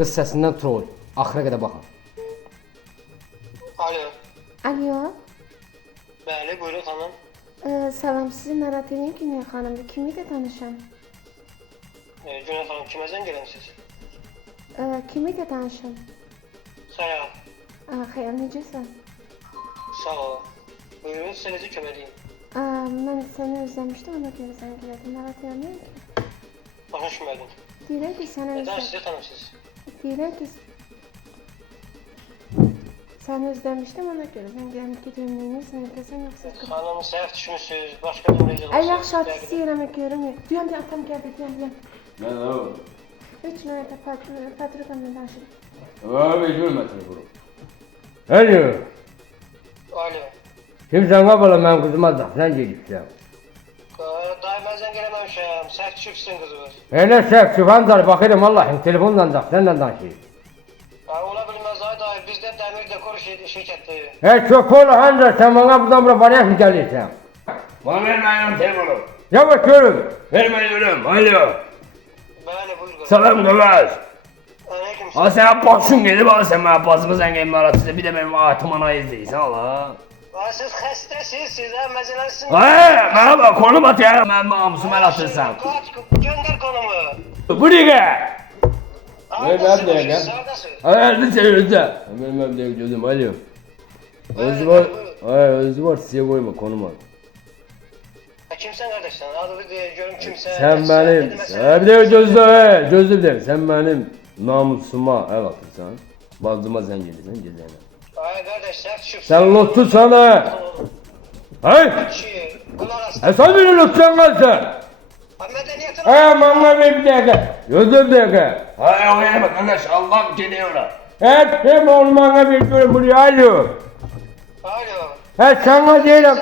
Qız səsindən troll. Axıra qədər baxın. Alo. Alo. Bəli, buyurun xanım. Salam, sizi narahat edən Güney xanımdır. Kiminlə danışam? Güney xanım, kimə zəng eləmisiniz? Kiminlə danışam? Xəyal. Xəyal, necəsən? Sağ ol. Buyurun, sizə necə kömək edeyim? Mən səni özləmişdim, ona görə zəng elədim. Narahat eləməyəm ki. Başa düşmədim. Deyirəm ki, səni Nədən sizi tanımsınız? Deyirəm ki, səni özləmişdim, ona görə zəng elədim ki, dönməyiniz, nədən yoxsa... Xanım, səhv düşmüşsünüz, başqa nömrə yazılmışsınız. Yaxşı, artist deyirəm, görüm. Duyam, atam gəldi, deyəm. Nə oldu? Üç nömrədə Patrikamla danışırım. Görmə telefonu. Alo. Alo. Kimsən qabala mən qızıma sən gedibsən. Dayı, mən zəng eləməmişəm, səhv düşübsün qızınız. Elə səhv çıxancar baxıram Allah'ım telefonla sənlə danışayım. Ola bilməz, dayı, bizdə dəmir dekor şirkətdir. Çok ol ancak sen bana buradan buraya varyant mı gelirsen? Bana vermeyin telefonu. Yavaş görüm. Vermeyin. Alo. Bəli, buyurun. Salam kardeş. Aleyküm Al sen başın gelip al sen bana bazımı sen gelin aratısı. Bir de benim atıma izleysen Allah. Siz xəstəsiz, sizə məcələsiniz. Bana bak konum at ya. Ben namusumu el atırsan. Gönder konumu. Bu ne? Sağdasınız. Hayal çevirdi. Benim de gözüm alo. Özü var. Hayır özü var size koyma konum at. Kimsən qardaşsan? Adını deyə görüm kimsə. Sen benim. Bir de gözle gözle bir de. Sen benim namusuma el atırsan. Bazıma sen gelirsen cezene. Ay qardaş, səhv düşübsün. Sen lotu sana. Hey. Sen beni lotsan kalsın. Mədəniyyətin... Mama bir dakika. Gözle bir dakika. Hayal oraya bak kardeş. Allah geliyor. Evet hem olmana bir görüm buraya alo. Alo. Sana değilim. Ne kadar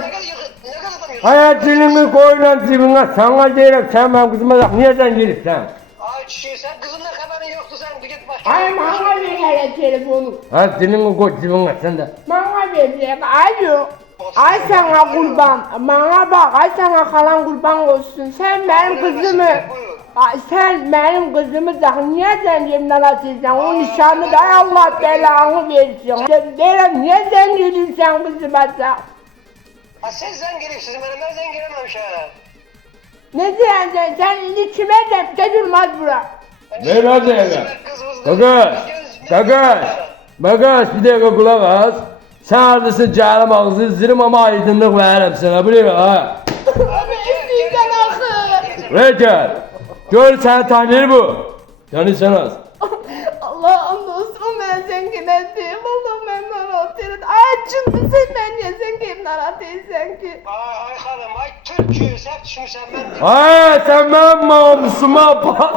adam yiyorsun? Hayatını koyulan cebine sana değilim. Sen benim kızıma bak. Niye sen gelirsen? Ay kişi, sen kızınla haberin yoktu, sen bir git bak. Ay bana ver hele telefonu. Hayatını koy cebine sen de. Bana ver. Alo. Ay sana kurban. Bana bak. Ay sana kalan kurban olsun. Sen benim kızımı. Ay sen benim kızımı da niye zencimden atıyorsun? O nişanı da Allah belanı versin. Derim niye zencilirsen kızıma da? Ha sen zengin gelipsiniz, ben zenginememiş ha. Ne diyorsun sen? Şimdi kime de durmaz bura. Ver hadi eve. Bagaj bir dakika kulak az. Sen haklısın canım ağzı zırım ama aydınlık veririm sana biliyor ha. Abi üstünden akıl. Recep. Gör sen tanır bu. Yani sen az. Allah'ım dostum ben zengin ettim. Allah'ım ben narat ettim. Ay çıktı sen ben niye zengin narat etsen ki? Ay hanım, ay Türk'ü, sen düşmüşsen ben. Ay sen benim namusuma bak.